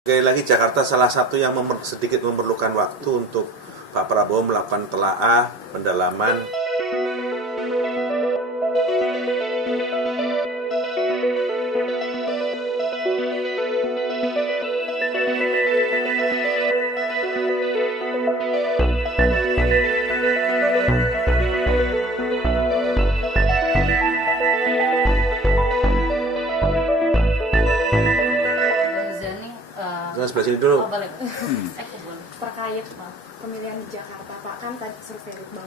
Sekali lagi Jakarta salah satu yang sedikit memerlukan waktu untuk Pak Prabowo melakukan telaah, pendalaman. Sebelah sini dulu. Boleh. Terkait pemilihan di Jakarta, Pak, kan tadi survei Litbang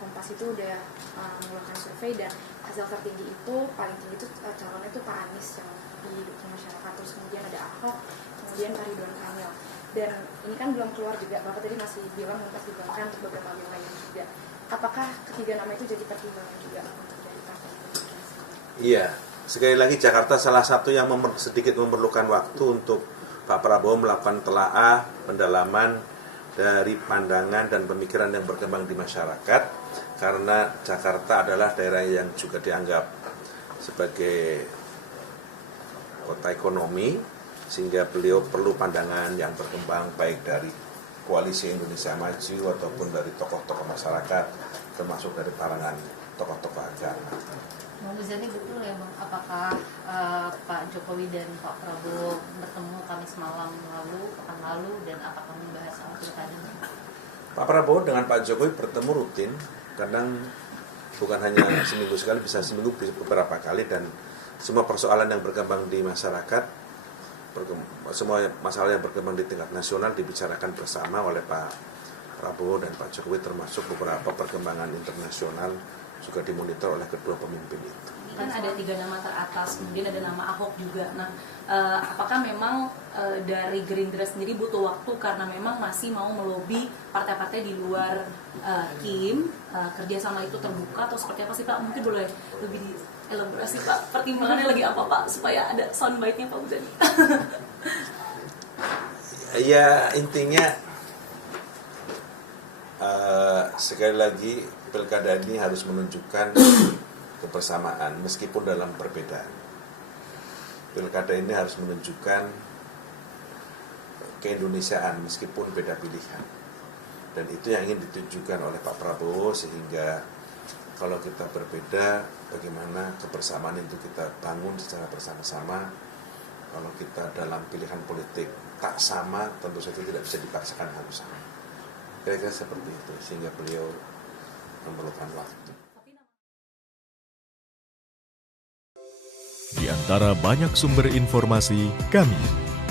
Kompas itu udah mengeluarkan survei dan hasil tertinggi itu paling tinggi itu calonnya itu Pak Anies yang didukung masyarakat, terus kemudian ada Ahok, kemudian Pak Ridwan Kamil. Dan ini kan belum keluar juga, Bapak tadi masih bilang mempertimbangkan untuk beberapa wilayah juga. Apakah ketiga nama itu jadi pertimbangan juga untuk dari partai? Iya, sekali lagi Jakarta salah satu yang sedikit memerlukan waktu untuk Pak Prabowo melakukan telaah, pendalaman dari pandangan dan pemikiran yang berkembang di masyarakat, karena Jakarta adalah daerah yang juga dianggap sebagai kota ekonomi, sehingga beliau perlu pandangan yang berkembang baik dari Koalisi Indonesia Maju ataupun dari tokoh-tokoh masyarakat, termasuk dari kalangan tokoh-tokoh agama. Bang Muzani, betul ya Bang, apakah Pak Jokowi dan Pak Prabowo bertemu Kamis malam lalu, pekan lalu, dan apakah membahas soal pilkada? Pak Prabowo dengan Pak Jokowi bertemu rutin, kadang bukan hanya seminggu sekali, bisa seminggu beberapa kali, dan semua persoalan yang berkembang di masyarakat, semua masalah yang berkembang di tingkat nasional dibicarakan bersama oleh Pak Prabowo dan Pak Jokowi, termasuk beberapa perkembangan internasional juga dimonitor oleh kedua pemimpin itu. Kan ada 3 nama teratas, kemudian ada nama Ahok juga. Nah, apakah memang dari Gerindra sendiri butuh waktu karena memang masih mau melobi partai-partai di luar Kim, kerjasama itu terbuka atau seperti apa sih Pak? Mungkin boleh lebih dielaborasi Pak, pertimbangannya lagi apa Pak, supaya ada soundbite-nya Pak Muzani? Ya, intinya sekali lagi pilkada ini harus menunjukkan kebersamaan meskipun dalam perbedaan. Pilkada ini harus menunjukkan keindonesiaan meskipun beda pilihan. Dan itu yang ingin ditunjukkan oleh Pak Prabowo, sehingga kalau kita berbeda, bagaimana kebersamaan itu kita bangun secara bersama-sama. Kalau kita dalam pilihan politik tak sama, tentu saja tidak bisa dipaksakan harus sama. Kira-kira seperti itu, sehingga beliau memerlukan waktu. Di antara banyak sumber informasi, kami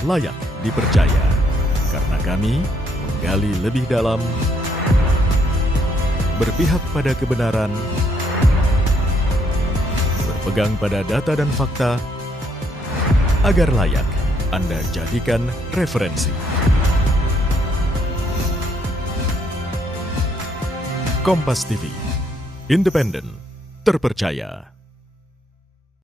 layak dipercaya. Karena kami menggali lebih dalam, berpihak pada kebenaran, berpegang pada data dan fakta, agar layak Anda jadikan referensi. Kompas TV, independen, terpercaya.